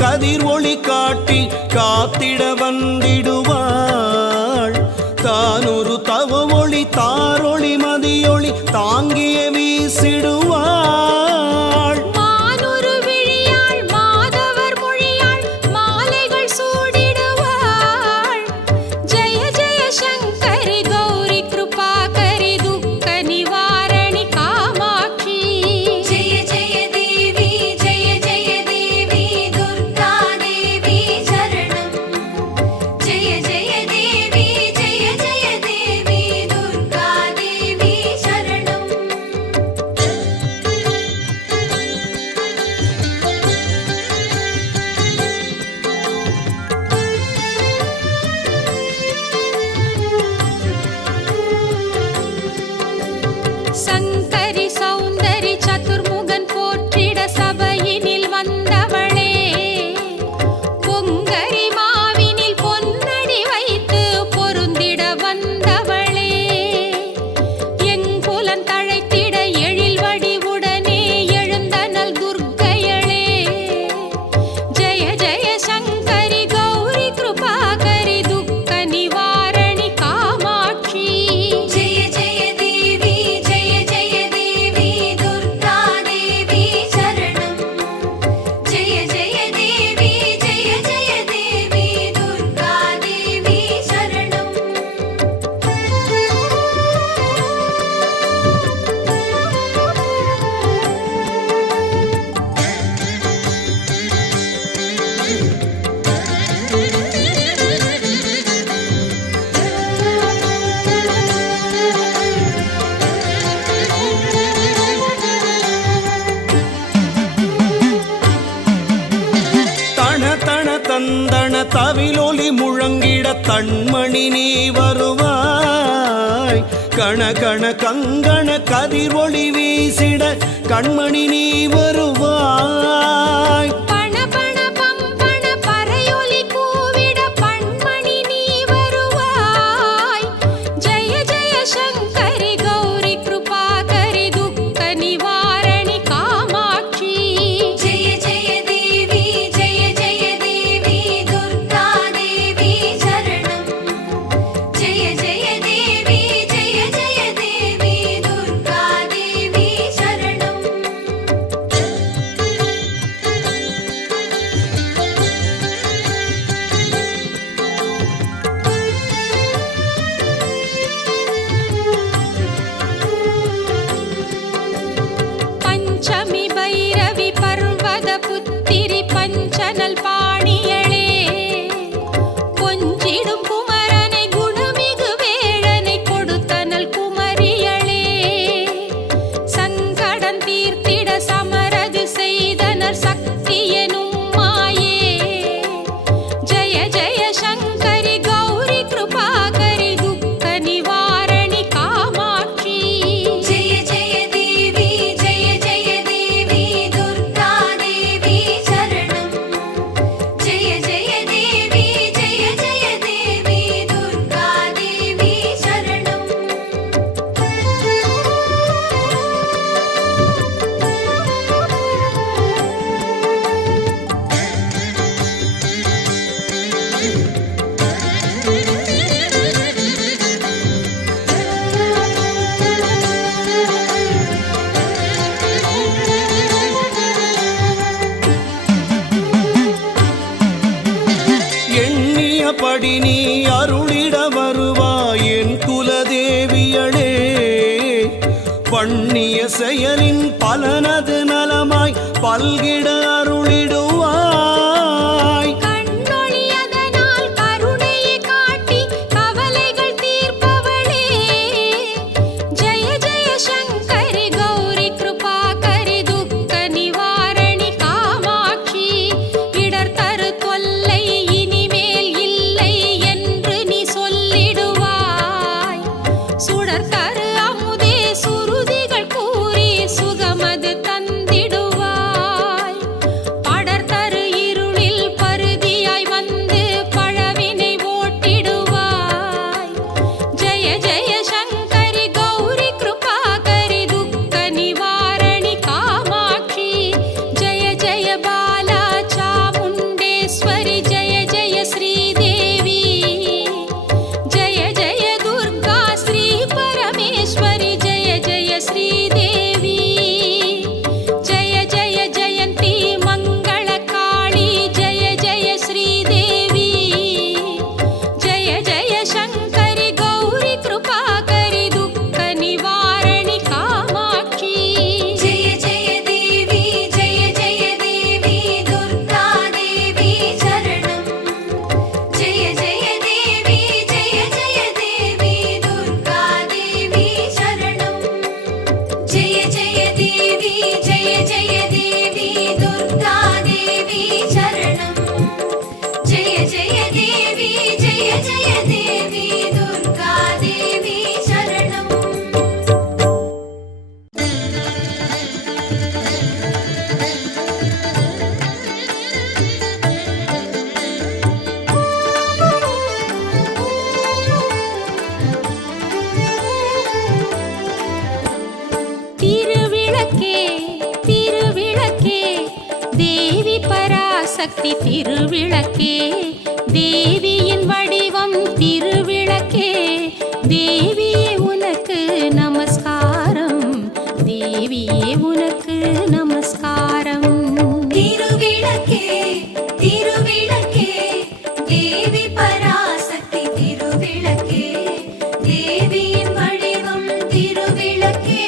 கதிர் ஒளி காட்டி காத்திட வந்திடுவாள். தானொரு தவ ஒளி தாரொளி மதியொளி தாங்கிய வீசிடுவாள். மானொரு விழியாள் மாதவர் மொழியாள் மாலைகள் சூடிடுவாள். ஜெய ஜெய சங்கரி கௌரி கிருபாகரி துக்க நிவாரணி காமாட்சி. ஜெய ஜெய தேவி ஜெய ஜெய தேவி துர்கா தேவி சரணம். ஜெய ஜெய தேவி ஜெய ஜெய தேவி துர்கா தேவி சரணம். சங்கரி சௌந்தரி சதுர்முகன் போற்றிட சபையினில் வந்தவளே. பொங்கரி மாவினில் பொன்னடி வைத்து பொருந்திட வந்தவளே. எங்குலன் தழைத்திட எழில் வடிவுடனே எழுந்தனள் துர்க்கையளே. ஜெய ஜெய சங்கரி கௌரி கிருபாகரி துக்க நிவாரணி காமாட்சி. ஜெய ஜெய தேவி ஜெய ஜெய தேவி துர்கா தேவி சரணம். ஜெய ஜெய தேவி ஜெய ஜெய தேவி துர்கா தேவி சரணம். தண தண தந்தன தவிலொலி முழங்கிட தன்மணி நீ வருவாய். கண கண கங்கண கதிர் ஒளி வீசிட கண்மணி நீ வருவாய். பண பண பம்பண பறையொலி கூவிட பண்மணி நீ வருவாய். ஜெய ஜெய சங்கரி கௌரி கிருபாகரி துக்க நிவாரணி காமாட்சி. ஜெய ஜெய தேவி ஜெய ஜெய தேவி துர்கா தேவி சரணம். ஜெய ஜெய தேவி ஜெய ஜெய தேவி துர்கா தேவி சரணம். பஞ்சமி பைரவி பர்வத புத்திரி பஞ்சனல் பாணியளே. கொஞ்சிடும் குமரனை குணமிகு வேழனை கொடுத்தனல் குமரியளே. சங்கடன் தீர்த்திட சமரது செய்தனர் சக்தி எனும் மாயே. ஜெய ஜெய சங்கரி கௌரி கிருபாகரி துக்க நிவாரணி காமாட்சி. ஜெய ஜெய தேவி ஜெய ஜெய தேவி துர்கா தேவி சரணம். ஜெய ஜெய தேவி ஜெய ஜெய தேவி துர்கா தேவி சரணம். எண்ணியபடி நீ அருளிட வருவாய் என் குலதேவியளே. பண்ணிய செயலின் பலனது நலமாய் பல்கிட அருளிடுவாய். கண்ணொளி அதனால் கருணையை காட்டி கவலைகள் தீர்ப்பவளே. ஜெய ஜெய சங்கரி கௌரி கிருபாகரி துக்க நிவாரணி காமாட்சி. இடர் தரு தொல்லை இனிமேல் இல்லை என்று நீ சொல்லிடுவாய். சுடர் தரு அமுதே சுருதிகள் கூறி சுகமது தந்திடுவாய். படர் தரு திருவிளக்கே திருவிளக்கே தேவி பராசக்தி திருவிளக்கே தேவியின் வடிவம் திருவிளக்கே தேவியே உனக்கு நமஸ்காரம் தேவியே உனக்கு நமஸ்காரம் திருவிளக்கே திருவிளக்கே தேவி பராசக்தி திருவிளக்கே தேவியின் வடிவம் திருவிளக்கே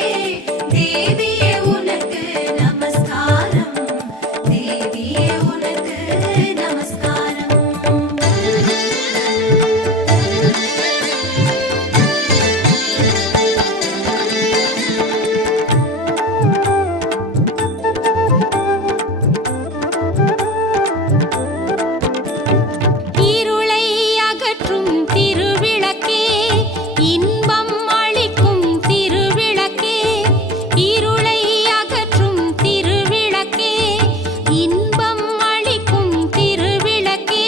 தேவியே உனக்கு நமஸ்காரம் தேவியே உனக்கு நமஸ்காரம் இருளை அகற்றும் திருவிளக்கே இன்பம் அளிக்கும் திருவிளக்கே இருளை அகற்றும் திருவிளக்கே இன்பம் அளிக்கும் திருவிளக்கே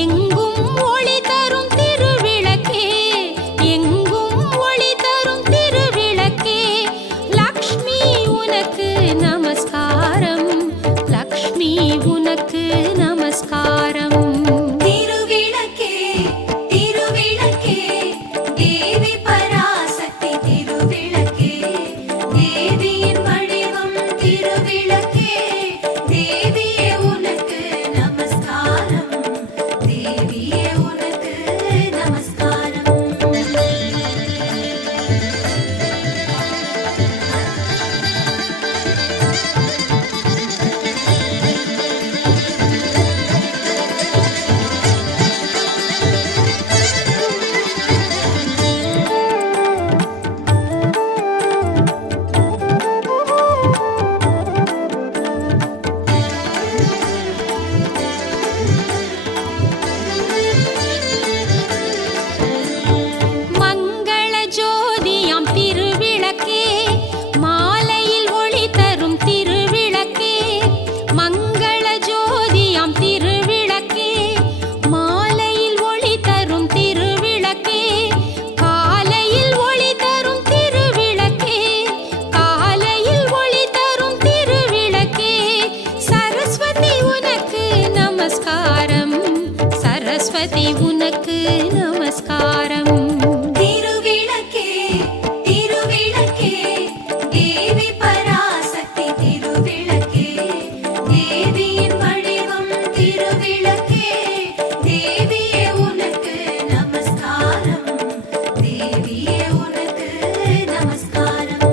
எங்கும் ஒளி தரும் திருவிளக்கே எங்கும் ஒளி தரும் திருவிளக்கே லக்ஷ்மி உனக்கு நமஸ்காரம் லக்ஷ்மி உனக்கு நமஸ்காரம் திருவிளக்கே திருவிளக்கே தேவி பராசக்தி திருவிளக்கே தேவியின் வடிவம் திருவிளக்கே தேவியே உனக்கு நமஸ்காரம் தேவியே உனக்கு நமஸ்காரம் மங்கள ஜோதியாம் திருவிளக்கே மாலையில் ஒளி தரும் திருவிளக்கே மங்கள ஜோதியாம் திருவிளக்கே மாலையில் ஒளி தரும் திருவிளக்கே காலையில் ஒளி தரும் திருவிளக்கே காலையில் ஒளி தரும் திருவிளக்கே சரஸ்வதி உனக்கு நமஸ்காரம் சரஸ்வதி உனக்கு நமஸ்காரம் திருவிளக்கே திருவிளக்கே தேவி பராசக்தி திருவிளக்கே தேவியின் வடிவம் திருவிளக்கே தேவியே உனக்கு நமஸ்காரம் தேவியே உனக்கு நமஸ்காரம்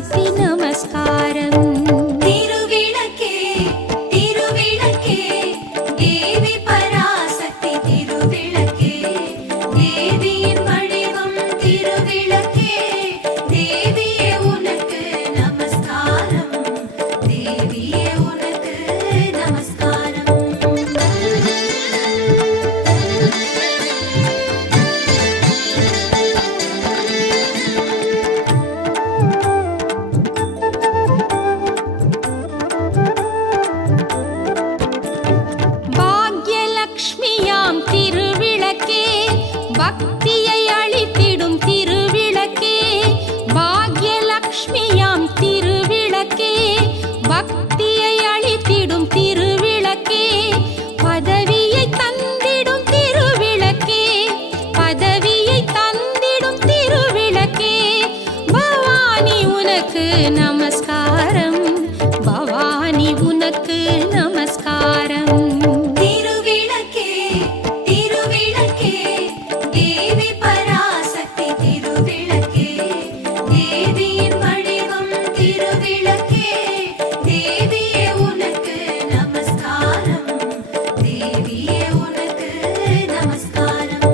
பராசக்தி நமஸ்காரம். திருவிளக்கே திருவிளக்கே தேவி பராசக்தி திருவிளக்கே தேவியின் வடிவம் திருவிளக்கே தேவியே உனக்கு நமஸ்காரம் தேவியே உனக்கு நமஸ்காரம். பாக்யலக்ஷ்மியாம் திருவிளக்கே பக்தியை அளித்திடும் திருவிளக்கே. பாக்யலக்ஷ்மியாம் திருவிளக்கே பக்தியை அளித்திடும் திருவிளக்கே. பதவியை தந்திடும் திருவிளக்கே பதவியை தந்திடும் திருவிளக்கே. பவானி உனக்கு நமஸ்காரம் பவானி உனக்கு நமஸ்காரம். திருவிளக்கே திருவிளக்கே தேவி பராசக்தி திருவிளக்கே தேவியின் வடிவம் திருவிளக்கே தேவியே உனக்கு நமஸ்காரம் தேவியே உனக்கு நமஸ்காரம்.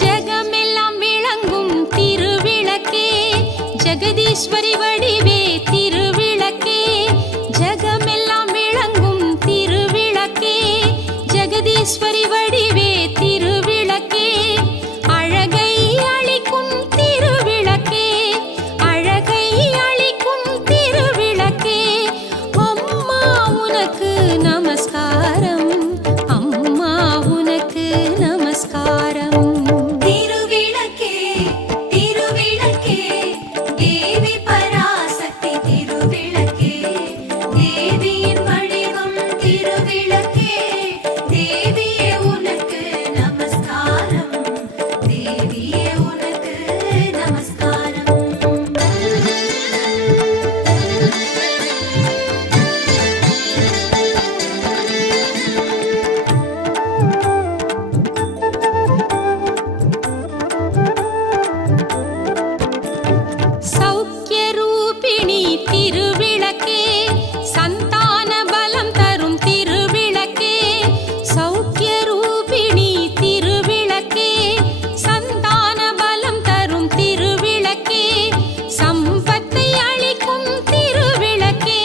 ஜெகமெல்லாம் விளங்கும் திருவிளக்கே ஜெகதீஸ்வரி வடிவே திருவிளக்கே. ஜெகமெல்லாம் விளங்கும் திருவிளக்கே ஜெகதீஸ்வரி வடிவே திருவிளக்கே. அழகை அளிக்கும் திருவிளக்கே அழகை அளிக்கும் திருவிளக்கே. அம்மா உனக்கு நமஸ்காரம் அம்மா உனக்கு நமஸ்காரம். திருவிளக்கே திருவிளக்கே தேவி பராசக்தி திருவிளக்கே தேவியின் வடிவம் திருவிளக்கே தேவியே உனக்கு நமஸ்காரம் தேவியே உனக்கு நமஸ்காரம். சௌக்கியரூபிணி திருவிளக்கே சந்தான பலம் தரும் திருவிளக்கே. சௌக்கியரூபிணி திருவிளக்கே சந்தான பலம் தரும் திருவிளக்கே. சம்பத்தை அளிக்கும் திருவிளக்கே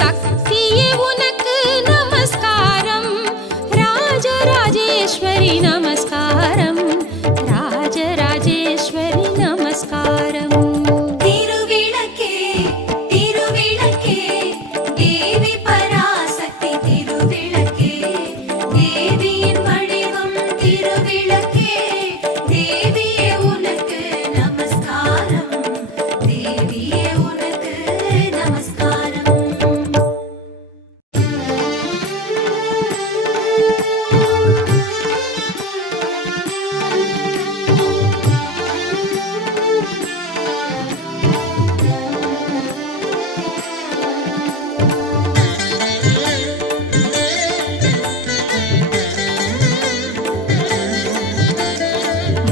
சக்தியே உனக்கு நமஸ்காரம். ராஜராஜேஸ்வரி நமஸ்காரம் ராஜராஜேஸ்வரி நமஸ்காரம். திருவிளக்கே திருவிளக்கே தேவி பராசக்தி திருவிளக்கே தேவியின் வடிவம் திருவிளக்கே தேவியே உனக்கு நமஸ்காரம் தேவியே உனக்கு நமஸ்காரம்.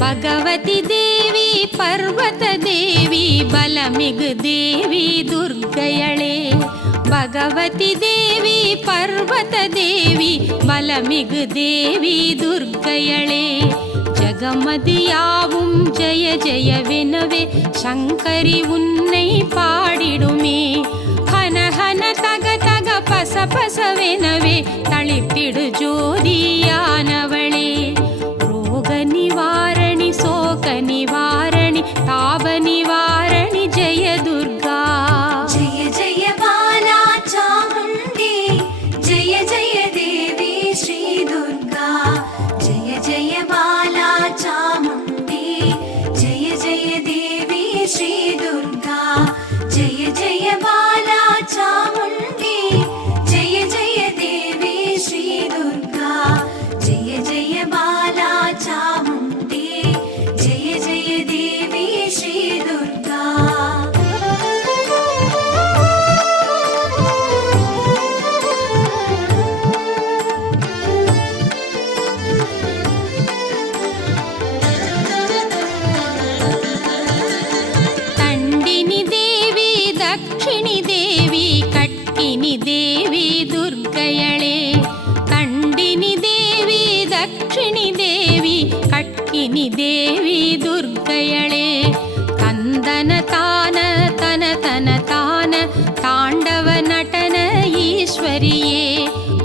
பகவதி தேவி பர்வத தேவி பலமிகு தேவி துர்க்கையளே. பகவதி தேவி பர்வத தேவி பலமிகு தேவி துர்க்கையளே. ஜகமதியாவும் ஜெய ஜெயவெனவே சங்கரி உன்னை பாடிடுமே. ஹன ஹன தக தக பச பசவெனவே தளித்திடு ஜோதியானவளே. ரோக நிவாரணி சோக நிவாரணி தாப நிவாரணி ஜெய துர்கா. ஜெய ஜெய பாலா சாமுண்டி ஜெய ஜெய தேவி ஸ்ரீ துர்கா. ஜெய ஜெய பாலா சாமுண்டி ஜெய ஜெய தேவி ஸ்ரீ துர்கா. ஜெய ತನ ತನ ತಾನ ತಾಂಡವ ನಟನ ஈஸ்வரியே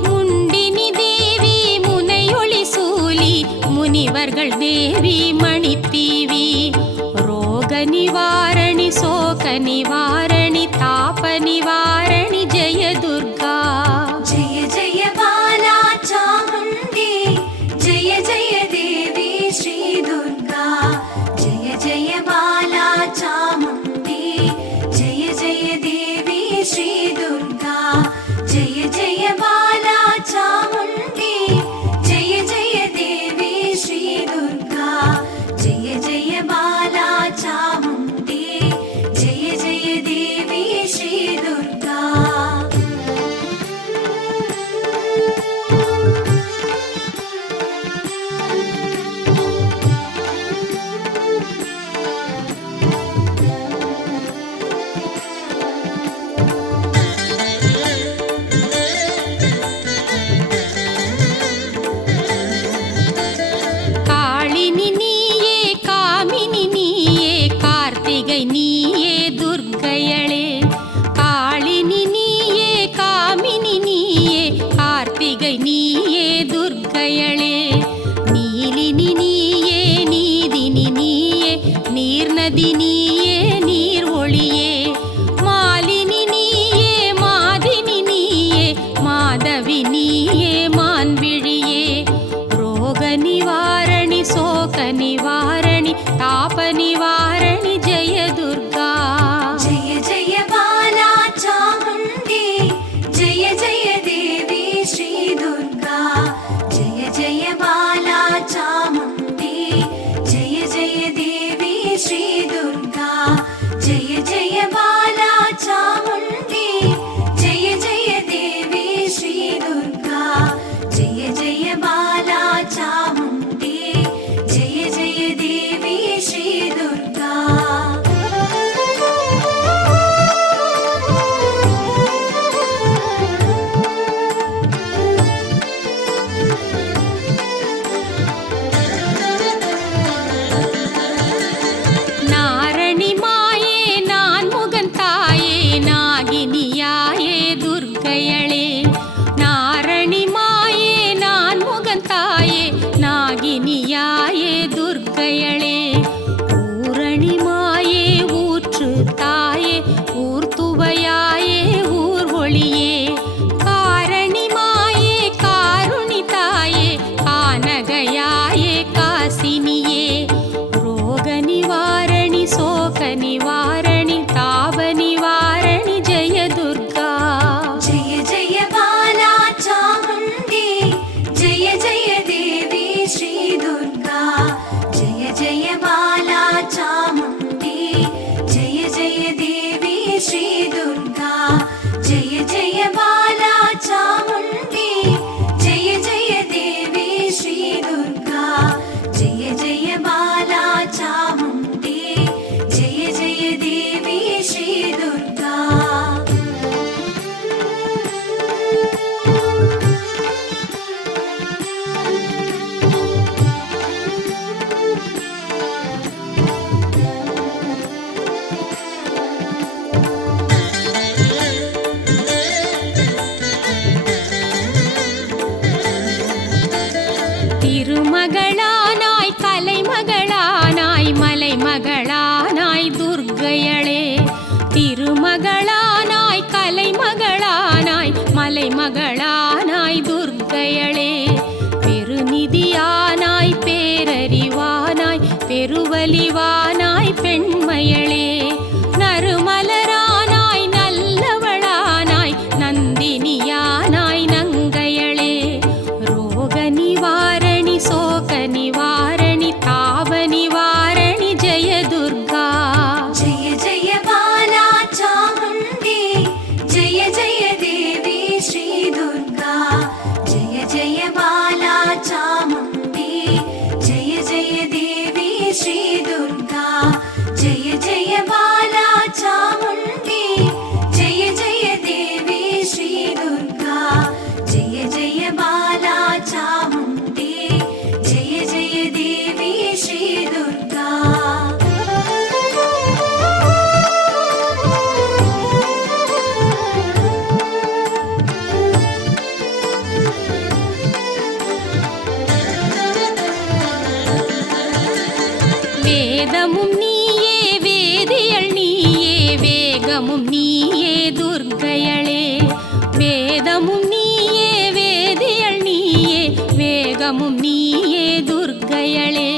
முண்டினி தேவி முனையொளி முனிவர்கள் தேவி மணித்தீவி ரோக நிவாரணி சோக நிவாரணி தாப நிவாரணி ஜெய துர்கா ஜெய ஜெய பாலா சாமுண்டி ஜெய ஜெய தேவி ஸ்ரீ துர்கா ஜெய ஜெய பாலா சாமுண்டி ஜெய ஜெய தேவி ஸ்ரீ துர்கா ஜெய ஜெய பாலா சாமுண்டி ஜெய ஜெய தேவி ஸ்ரீ துர்கா ஜெய ஜெய பாலா சாமுண்டி ஜெய ஜெய தேவி ஸ்ரீ துர்கா காளினி நீயே காமினி நீயே கார்த்திகை நீயே துர்க்கையளே காளினி நீயே காமினி நீயே கார்த்திகை நீயே துர்க்கையளே நீலினி நீயே நீதினி நீயே நீர்நதி நீயே நீர் ஒளியே மாலினி நீயே மாதினி நீயே மாதவி நீயே மான்விழியே ரோக நிவாரணி சோக நிவாரணி தாப நிவாரணி ஜெய துர்கா ஜெய ஜெய பாலா சாமுண்டி ஜெய ஜெய தேவி ஸ்ரீ துர்கா ஜெய ஜெய பாலா சாமுண்டி ஜெய ஜெய தேவி ஸ்ரீ துர்கா ஜெய ஜெய பாலா சாமுண்டி ஜெய ஜெய தேவி ஸ்ரீ துர்கா ஜெய ஜெய பாலா சாமுண்டி ஜெய ஜெய தேவி ஸ்ரீ துர்கா நாரணி மாயே நான் முகன் தாயே நாகினியாயே துர்க்கையளே நாரணி மாயே நான் முகன் தாயே நாகினியாயே துர்க்கையளே ஊரணி மாயே ஊற்று தாயே ஊர்த்துவையாயே ஊர் ஒளியே காரணி மாயே காருணி தாயே கானகையாயே காசினியே ரோக நிவாரணி சோக நிவாரணி தாப நிவாரணி ஜெய துர்கா ஜெய ஜெய பாலா சாமுண்டி ஜெய ஜெய தேவி ஸ்ரீ துர்கா ஜெய ஜெய பாலா சாமுண்டி ஜெய ஜெய தேவி ஸ்ரீ துர்கா ஜெய ஜெய பாலா சாமுண்டி ஜெய ஜெய தேவி ஸ்ரீ துர்கா ஜெய ஜெய பாலா சாமுண்டி ஜெய ஜெய தேவி ஸ்ரீ துர்கா திருமகளானாய் கலைமகளானாய் மலைமகளானாய் துர்க்கையளே திருமகளானாய் கலைமகளானாய் மலைமகளானாய் துர்க்கையளே பெருநிதியானாய் பேரறிவானாய் பெருவலிவானாய் பெண்மையளே நறுமலரானாய் நல்லவளானாய் நந்தினியானாய் நங்கையளே ரோக நிவாரணி சோக நிவாரணி தாப நிவாரணி ஜெய துர்கா ஜெய ஜெய பாலா சாமுண்டி ஜெய ஜெய தேவி ஸ்ரீ துர்கா ஜெய ஜெய பாலா சாமுண்டி ஜெய ஜெய தேவி ஸ்ரீ துர்கா ஜெய ஜெய வேதமும் நீயே துர்க்கையளே வேதமும் நீயே வேதியள் நீயே வேகமும் நீயே துர்க்கையளே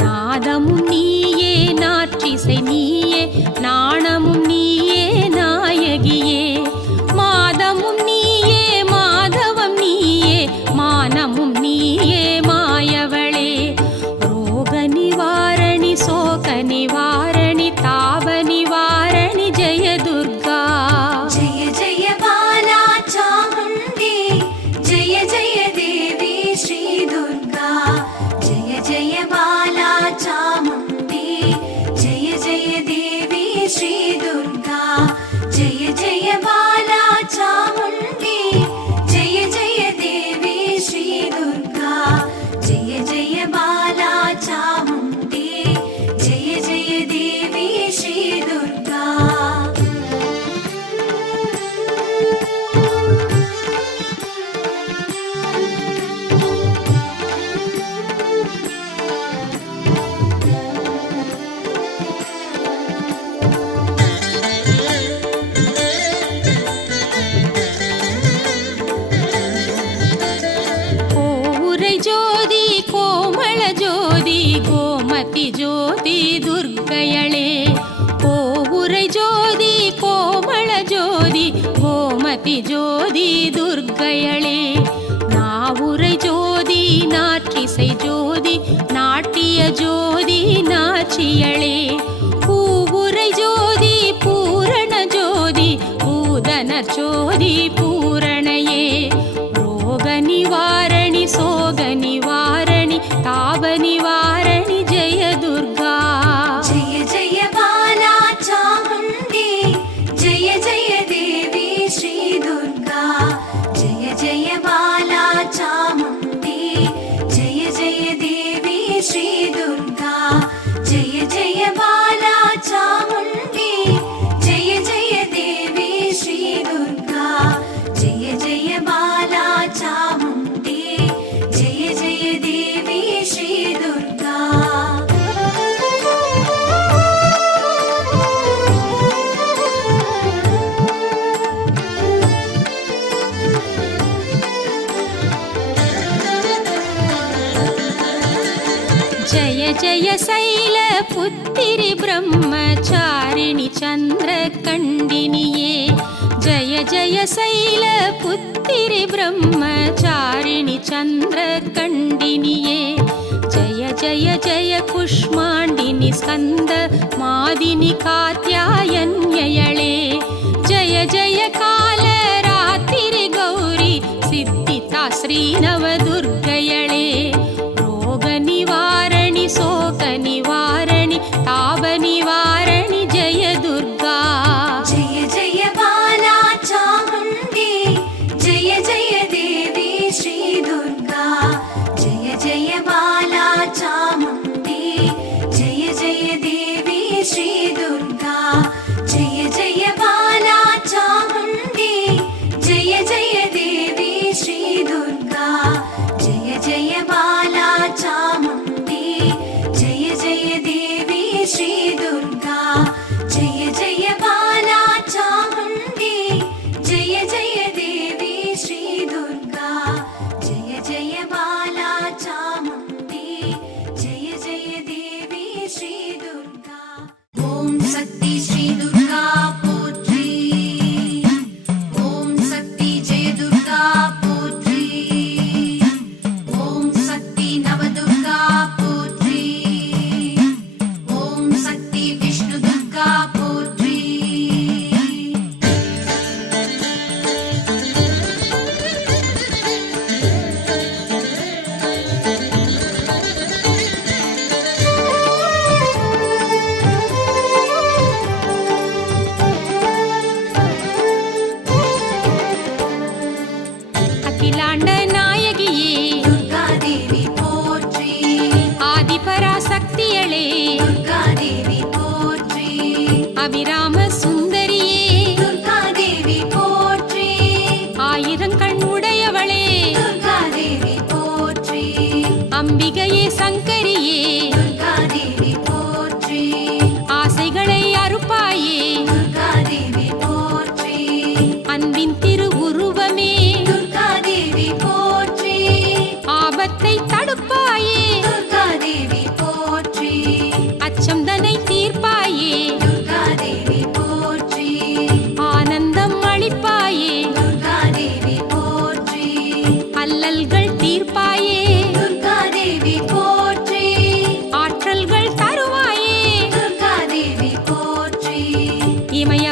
நாதமும் நீயே நாற்றிசை நீயே நாணமும் நீயே நாயகியே மாதமும் நீயே மாதவம் நீயே மானமும் நீயே மாயவளே ரோக நிவாரணி சோக நிவாரணி தாப நிவாரணி ஜெய துர்கா जय जय बाला चामुण्डी जय जय देवी श्री दुर्गा जय जय बाला चामुण्डी जय जय देवी श्री दुर्गा जय जय बाला चामुण्डी जय जय देवी श्री दुर्गा जय जय बाला चामुण्डी जय जय देवी श्री दुर्गा கோவுரை ஜோதி கோமள ஜோதி கோமதி ஜோதி துர்க்கையளே கோவுரை ஜோதி கோமள ஜோதி கோமதி ஜோதி துர்க்கையளே நாவுரை ஜோதி நாற்றிசை ஜோதி நாட்டிய ஜோதி நாச்சியளே பூவுரை ஜோதி பூரண ஜோதி பூதனர் ஜோதி பூரணையே ரோக நிவாரணி சோக நிவாரணி தாப நிவாரணி ஜெய துர்கா जय जय बाला चामुण्डी जय जय देवी श्री दुर्गा जय जय बाला चामुण्डी जय जय देवी श्री दुर्गा जय जय बाला चामुण्डी जय जय देवी श्री दुर्गा जय जय बाला चामुण्डी जय जय देवी श्री दुर्गा जय जय शैल पुत्तिरि ब्रह्मचारिणि चन्द्रकण्डिनिये जय जय शैल पुत्तिरि ब्रह्मचारिणि चन्द्रकण्डिनिये जय जय जय कुष्माण्डिनि स्कन्द मादिनि कात्यायन्ययळे जय जय कालरात्रि गौरी सिद्धिता श्रीनवदुर्गयळे ரோக நிவாரணி சோக நிவாரணி தாப நிவாரணி ஜெய துர்கா जय जय बाला चामुण्डी जय जय देवी श्री दुर्गा जय जय बाला चामुण्डी जय जय देवी श्री दुर्गा जय जय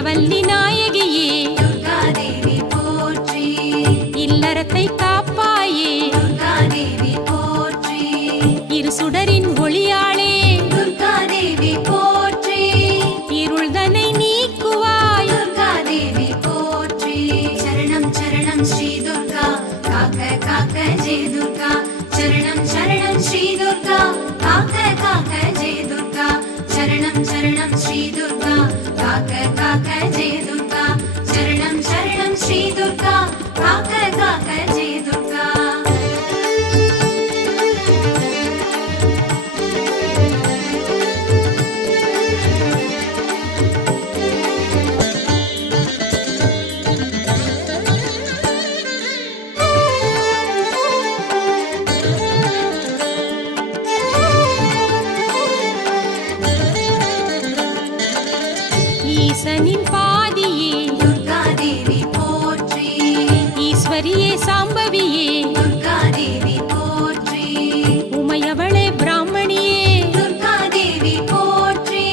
இமயவல்லி நாயகியே துர்கா தேவி போற்றி இல்லறத்தை காப்பாயே துர்கா தேவி போற்றி இரு சுடரின் ஒளியாளே துர்கா தேவி போற்றி இருள்தனை நீக்குவாய் துர்கா தேவி போற்றி சரணம் சரணம் ஸ்ரீ துர்கா காக்க காக்க ஜெய துர்கா சரணம் சரணம் ஸ்ரீ துர்கா காக்க காக்க ஜெய துர்கா சரணம் சரணம் ஸ்ரீ துர்கா காக்க காக்க ஜெய துர்கா சரணம் சரணம் ஸ்ரீ துர்கா காக்க காக்க ஜெய துர்கா ஈசனின் பாதியே துர்கா தேவி போற்றி ஈஸ்வரியே சாம்பவியே துர்கா தேவி போற்றி உமையவளே பிராமணியே துர்கா தேவி போற்றி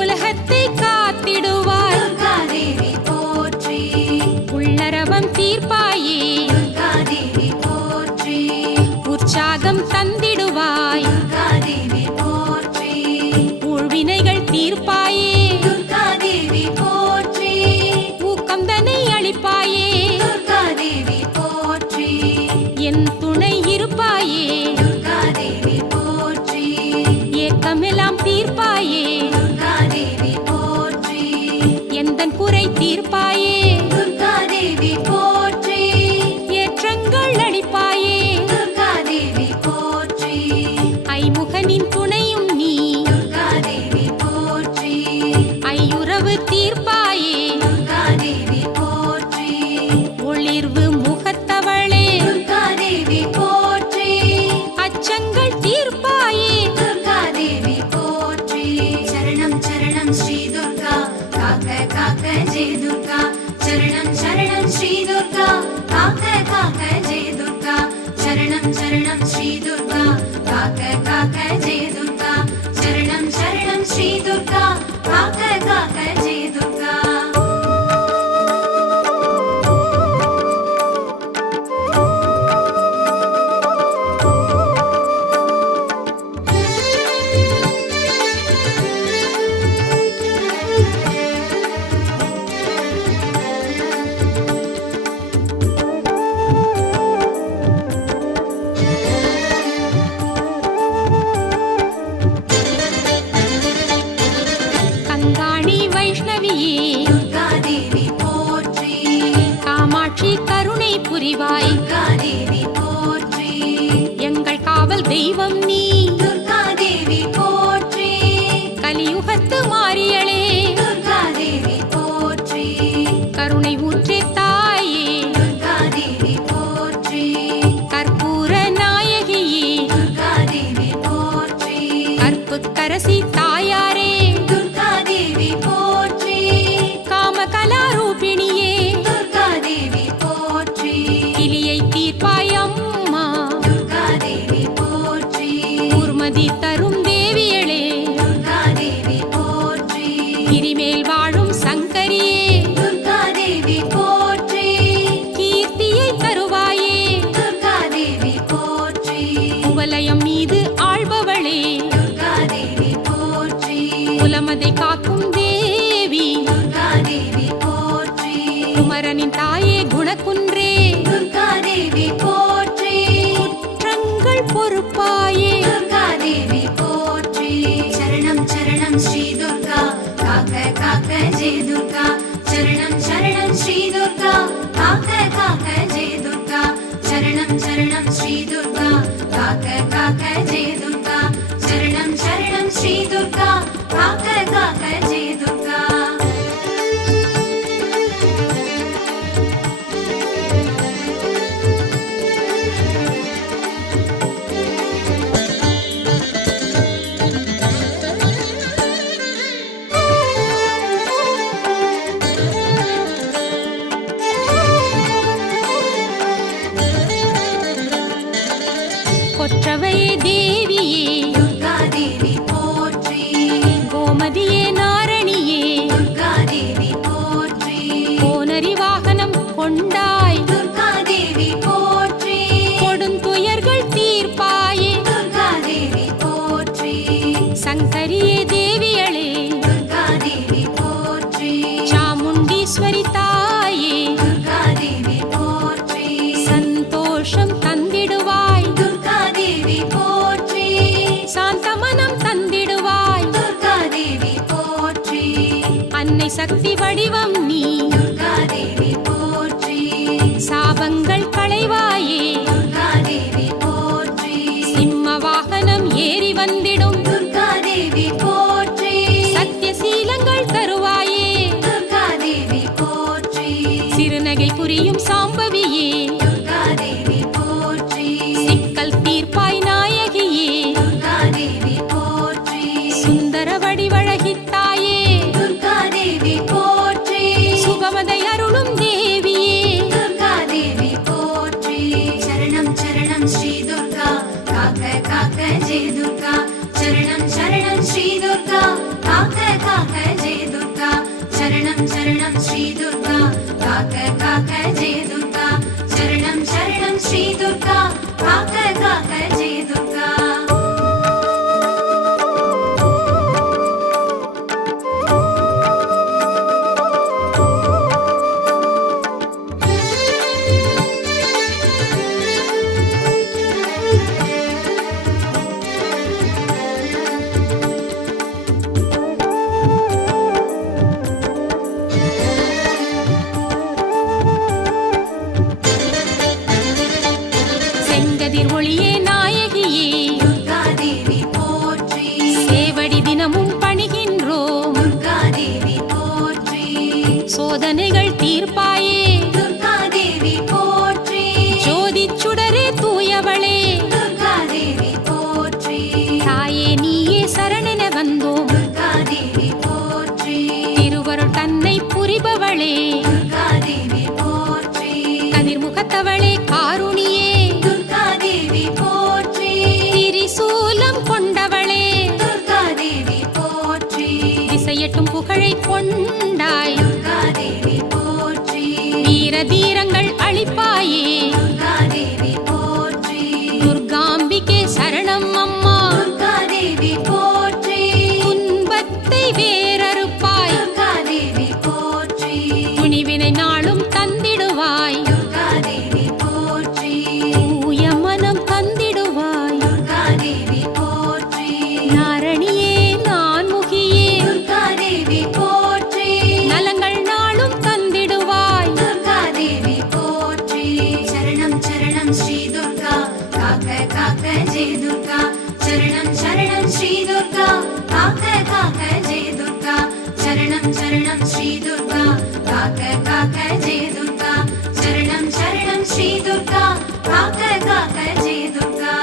உலகத்தை காத்திடுவாய் துர்கா தேவி போற்றி உள்ளரவம் தீர்ப்பாயே துர்கா தேவி போற்றி உற்சாகம் தந்திடுவாய் துர்கா தேவி போற்றி ஊழ்வினைகள் தீர்ப்பாயே துர்கா தேவி போற்றி ஊக்கம் தன்னை அளிப்பாயே துர்கா தேவி போற்றி என் துணை இருப்பாயே துர்கா தேவி போற்றி ஏக்கமெல்லாம் தீர்ப்பாயே துர்கா தேவி போற்றி எந்தன் குறை தீர்ப்பாயே துர்கா தேவி போற்றி ஏற்றங்கள் அளிப்பாயே துர்கா தேவி போற்றி ஐமுகனின் துணையும் நீ துர்கா தேவி போற்றி ஐயுறவு தீர்ப்பாயே துர்கா தேவி போற்றி ஒளிர்வு முகத்தவளே துர்கா தேவி போற்றி அச்சங்கள் தீர்ப்பாயே துர்கா தேவி போற்றி சரணம் சரணம் ஸ்ரீ துர்கா காக்க காக்க ஜெய துர்கா சரணம் சரணம் ஸ்ரீ துர்கா காக்க காக்க ஜெய துர்கா சரணம் சரணம் ஸ்ரீ துர்கா காக்க காக்க ஜெய துர்கா சரணம் சரணம் ஸ்ரீ துர்கா காக்க காக்க ஜெய துர்கா கங்காணி வைஷ்ணவியே துர்கா தேவி போற்றி காமாட்சி கருணை புரிவாய் துர்கா தேவி போற்றி எங்கள் காவல் தெய்வம் நீ துர்கா தேவி போற்றி கலியுகத்து மாறியளே துர்கா தேவி போற்றி கருணை ஊற்றே தாயே துர்கா தேவி போற்றி கற்பூர நாயகியே துர்கா தேவி போற்றி கற்புக்கரசி தாயாரே துர்கா தேவி போற்றி காமகலாரூபிணியே துர்கா தேவி போற்றி கிளியை தீர்ப்பாய் அம்மா துர்கா தேவி போற்றி கூர்மதி தரும் தேவியளே துர்கா தேவி போற்றி கிரிமேல் வாழும் சங்கரியே துர்கா தேவி போற்றி கீர்த்தியை தருவாயே துர்கா தேவி போற்றி குவலயம் மீது ஆள்பவளே துர்கா தேவி போற்றி குலமதை காக்கும் தேவி துர்கா தேவி போற்றி குமரனின் தாயே குணக்குன்றே துர்கா தேவி போற்றி குற்றங்கள் பொறுப்பாயே துர்கா தேவி போற்றி சரணம் சரணம் ஸ்ரீ துர்கா காக்க காக்க ஜெய துர்கா சரணம் சரணம் ஸ்ரீ துர்கா காக்க காக்க ஜெய துர்கா சரணம் சரணம் ஸ்ரீ துர்கா காக்க காக்க ஜெய துர்கா சரணம் சரணம் ஸ்ரீ துர்கா காக்க காக்க ஜெய துர்கா சிவசக்தி வடிவம் நீ துர்கா தேவி போற்றி சாபங்கள் களைவாயே துர்கா தேவி போற்றி சிம்ம வாகனம் ஏறி வந்திடும் துர்கா தேவி போற்றி சத்தியசீலங்கள் தருவாயே துர்கா தேவி போற்றி சிறுநகை புரியும் சாம்பவியே துர்கா தேவி போற்றி சிக்கல் தீர்ப்பாய் நாயகியே துர்கா தேவி போற்றி சுந்தர வடிவழகித்தாயே துர்கா தேவி போற்றி சுகமதை அருளும் தேவியே துர்கா தேவி போற்றி சரணம் சரணம் ஸ்ரீ துர்கா காக்க காக்க ஜெய துர்கா சரணம் சரணம் ஸ்ரீ துர்கா காக்க காக்க ஜெய துர்கா சரணம் சரணம் ஸ்ரீ துர்கா காக்க காக்க ஜெய துர்கா சரணம் சரணம் ஸ்ரீ துர்கா காக்க காக்க ஜெய துர்கா செங்கதிர் ஒளியே நாயகியே துர்கா தேவி போற்றி சேவடி தினமும் பணிகின்றோம் துர்கா தேவி போற்றி சோதனைகள் தீர்ப்பாயே துர்கா தேவி போற்றி ஜோதி சுடரே தூயவளே துர்கா தேவி போற்றி தாயே நீயே சரணென வந்தோம் துர்கா தேவி போற்றி திருவருள் தன்னை புரிபவளே துர்கா தேவி போற்றி கதிர்முகத்தவளே காருணியே துர்கா தேவி போற்றி திரிசூலம் கொண்டவளே துர்கா தேவி போற்றி திசையட்டும் புகழை கொண்டாய் துர்கா தேவி போற்றி வீர தீரங்கள் அளிப்பாயே துர்கா தேவி போற்றி துர்காம்பிகே சரணம் அம்மா துர்கா தேவி போற்றி துன்பத்தை வேறறுப்பாய் துர்கா தேவி போற்றி துணிவினை நாளும் தந்திடுவாய் துர்கா தேவி போற்றி தூய மனம் தந்திடுவாய் துர்கா தேவி போற்றி நாரணியே நான்முகியே துர்கா தேவி போற்றி நலங்கள் நாளும் தந்திடுவாய் துர்கா தேவி போற்றி சரணம் சரணம் ஸ்ரீ துர்கா காக்க காக்க ஜெய துர்கா சரணம் சரணம் ஸ்ரீ துர்கா காக்க காக்க ஜெய துர்கா சரணம் சரணம் ஸ்ரீ துர்கா காக்க காக்க ஜெய துர்கா சரணம் சரணம் ஸ்ரீ துர்கா காக்க காக்க ஜெய துர்கா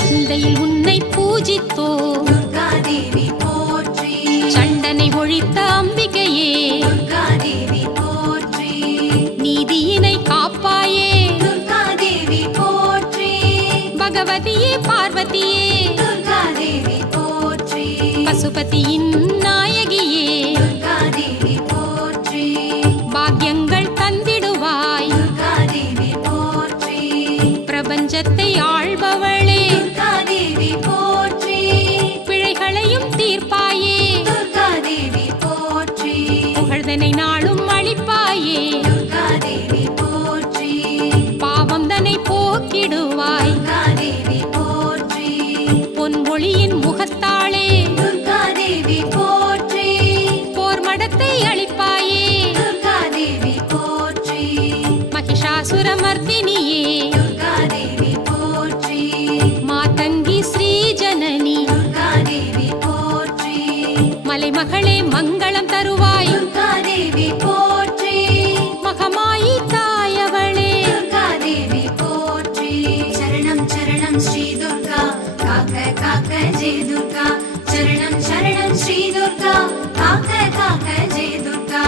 சிந்தையில் உன்னை பூஜித்தோ துர்கா தேவி போற்றி சண்டனை ஒழித்த அம்பிகையே துர்கா தேவி போற்றி நீதியினை காப்பாயே துர்கா தேவி போற்றி பகவதியே பார்வதியே துர்கா தேவி போற்றி பசுபதியின் நாயகியே துர்கா தேவி போற்றி பாக்கியங்கள் தந்திடுவாய் துர்கா தேவி போற்றி பிரபஞ்சத்தை ஆள்பவளே துர்கா தேவி போற்றி பிழைகளையும் தீர்ப்பாயே துர்கா தேவி போற்றி புகழ்தனை நாளும் அளிப்பாயே துர்கா தேவி போற்றி பாவம் தன்னை போக்கிடுவாய் துர்கா தேவி போற்றி பொன் ஒளியின் முகத்தாளே துர்கா தேவி போற்றி போர் மடத்தை அளிப்பாயே துர்கா தேவி போற்றி மகிஷாசுரமர்த்தினியே துர்கா தேவி போற்றி மாதங்கி ஸ்ரீ ஜனனி துர்கா தேவி போற்றி மலைமகளே மங்களம் தருவாய் துர்கா தேவி போற்றி மகமாயி தாயவளே துர்கா தேவி போற்றி சரணம் சரணம் ஸ்ரீ துர்கா காக்க காக்க ஜெய துர்கா சரணம் சரணம் ஸ்ரீ துர்கா காக்க காக்க ஜெய துர்கா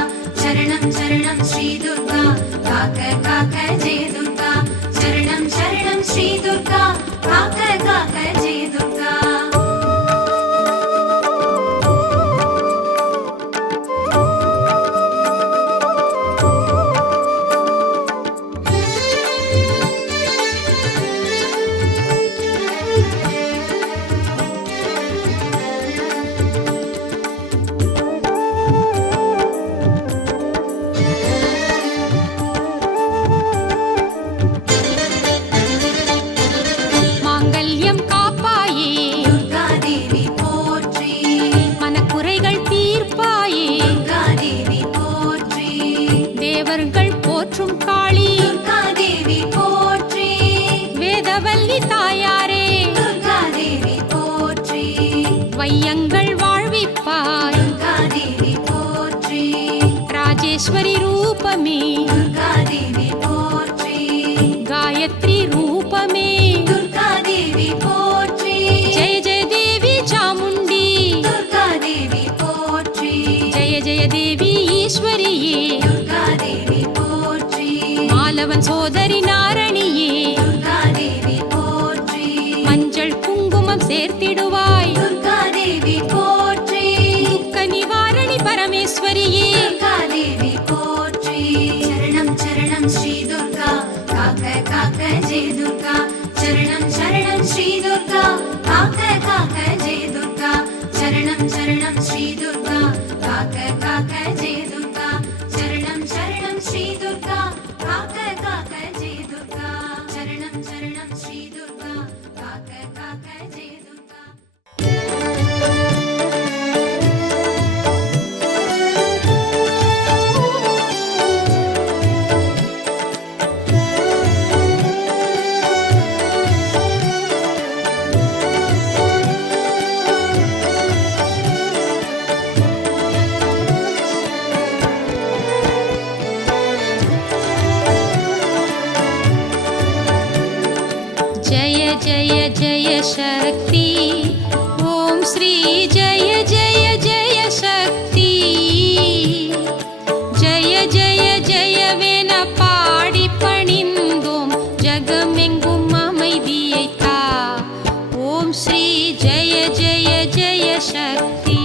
வையங்கள் வாழ்விப்பாய் துர்கா தேவி போற்றி ராஜேஸ்வரி ரூபமே துர்கா தேவி போற்றி காயத்ரி ரூபமே துர்கா தேவி போற்றி ஜெய ஜெய தேவி சாமுண்டி துர்கா தேவி போற்றி ஜெய ஜெய தேவி ஈஸ்வரியே துர்கா தேவி போற்றி மாலவன் சோதரி நாரணியே துர்கா தேவி போற்றி மஞ்சள் குங்குமம் சேர்த்திடுவாய் துர்கா தேவி போற்றி துக்க நிவாரணி பரமேஸ்வரியே துர்கா தேவி போற்றி சரணம் சரணம் ஸ்ரீ துர்கா காக்க காக்க ஜெய துர்கா சரணம் சரணம் ஸ்ரீ துர்கா காக்க காக்க ஜெய துர்கா சரணம் சரணம் ஸ்ரீ துர்கா காக்க காக்க ஜெய துர்கா சரணம் சரணம் ஸ்ரீ துர்கா காக்க காக்க ஜெய துர்கா சரணம் சரணம் ஸ்ரீ துர்கா காக்க காக்க ஜெய துர்கா जय जय जय शक्ति ओम श्री जय जय जय शक्ति जय जय जय वेन पाடி பணிந்தோம் ஜகமெங்கும் அமைதியைத்தா ஓம் ஸ்ரீ ஜெய ஜெய ஜெய சக்தி